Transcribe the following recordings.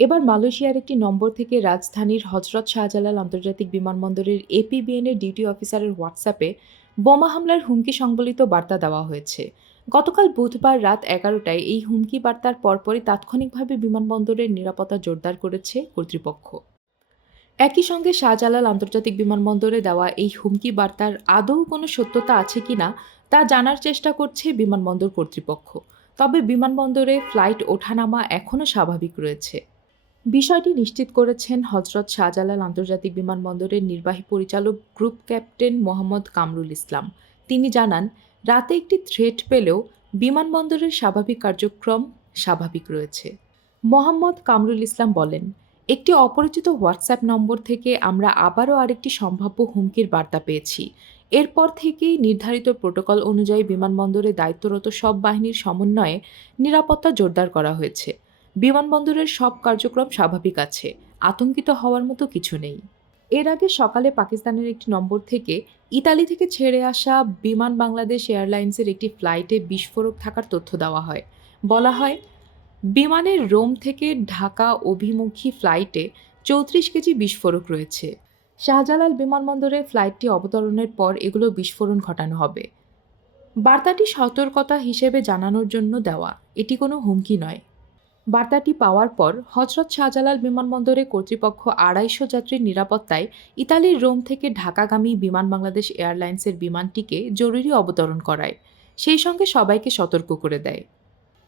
এবার মালয়েশিয়ার একটি নম্বর থেকে রাজধানীর হজরত শাহজালাল আন্তর্জাতিক বিমানবন্দরের এপিবিএনের ডিউটি অফিসারের হোয়াটসঅ্যাপে বোমা হামলার হুমকি সংবলিত বার্তা দেওয়া হয়েছে। গতকাল বুধবার রাত ১১টায় এই হুমকি বার্তার পরপরই তাৎক্ষণিকভাবে বিমানবন্দরের নিরাপত্তা জোরদার করেছে কর্তৃপক্ষ। একই সঙ্গে শাহজালাল আন্তর্জাতিক বিমানবন্দরে দেওয়া এই হুমকি বার্তার আদৌ কোনো সত্যতা আছে কিনা তা জানার চেষ্টা করছে বিমানবন্দর কর্তৃপক্ষ। তবে বিমানবন্দরে ফ্লাইট ওঠানামা এখনও স্বাভাবিক রয়েছে। বিষয়টি নিশ্চিত করেছেন হজরত শাহজালাল আন্তর্জাতিক বিমানবন্দরের নির্বাহী পরিচালক গ্রুপ ক্যাপ্টেন মোহাম্মদ কামরুল ইসলাম। তিনি জানান, রাতে একটি থ্রেট পেলেও বিমানবন্দরের স্বাভাবিক কার্যক্রম স্বাভাবিক রয়েছে। মোহাম্মদ কামরুল ইসলাম বলেন, একটি অপরিচিত হোয়াটসঅ্যাপ নম্বর থেকে আমরা আবারও আরেকটি সম্ভাব্য হুমকির বার্তা পেয়েছি। এরপর থেকেই নির্ধারিত প্রোটোকল অনুযায়ী বিমানবন্দরে দায়িত্বরত সব বাহিনীর সমন্বয়ে নিরাপত্তা জোরদার করা হয়েছে। বিমানবন্দরের সব কার্যক্রম স্বাভাবিক আছে, আতঙ্কিত হওয়ার মতো কিছু নেই। এর আগে সকালে পাকিস্তানের একটি নম্বর থেকে ইতালি থেকে ছেড়ে আসা বিমান বাংলাদেশ এয়ারলাইন্সের একটি ফ্লাইটে বিস্ফোরক থাকার তথ্য দেওয়া হয়। বলা হয়, বিমানের রোম থেকে ঢাকা অভিমুখী ফ্লাইটে ৩৪ কেজি বিস্ফোরক রয়েছে। শাহজালাল বিমানবন্দরে ফ্লাইটটি অবতরণের পর এগুলো বিস্ফোরণ ঘটানো হবে। বার্তাটি সতর্কতা হিসেবে জানানোর জন্য দেওয়া, এটি কোনো হুমকি নয়। বার্তাটি পাওয়ার পর হজরত শাহজালাল বিমানবন্দরে কর্তৃপক্ষ ২৫০ যাত্রীর নিরাপত্তায় ইতালির রোম থেকে ঢাকাগামী বিমান বাংলাদেশ এয়ারলাইন্সের বিমানটিকে জরুরি অবতরণ করায়, সেই সঙ্গে সবাইকে সতর্ক করে দেয়।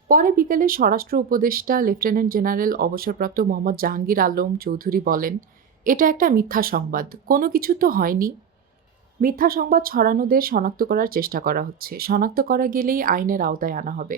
পরে বিকেলে স্বরাষ্ট্র উপদেষ্টা লেফটেন্যান্ট জেনারেল অবসরপ্রাপ্ত মোহাম্মদ জাহাঙ্গীর আলম চৌধুরী বলেন, এটা একটা মিথ্যা সংবাদ, কোনো কিছু তো হয়নি। মিথ্যা সংবাদ ছড়ানোদের শনাক্ত করার চেষ্টা করা হচ্ছে, শনাক্ত করা গেলেই আইনের আওতায় আনা হবে।